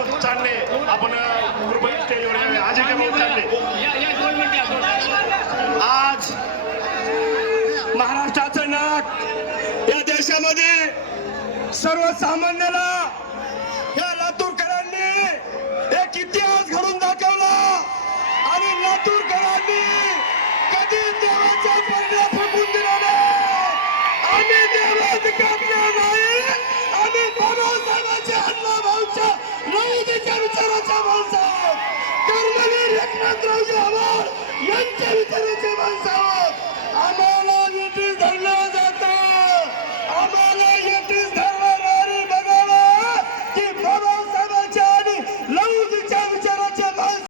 भाऊ चांदणे आपण कृपया स्टेजवर यावे. अजिंक्य भाऊ चांदणे. आज महाराष्ट्राचं नाक या देशामध्ये सर्वसामान्याला या लातूरकरांनी एक इतिहास घडून दाखवला आणि लातूरकरांनी कधी देवाचा परिणाम फुकून दिला नाही. आम्ही देवात कापणार नाही. आम्ही बाबासाहेबांच्या अण्णा भाऊच्या नवोदयच्या विचाराचा भाऊचा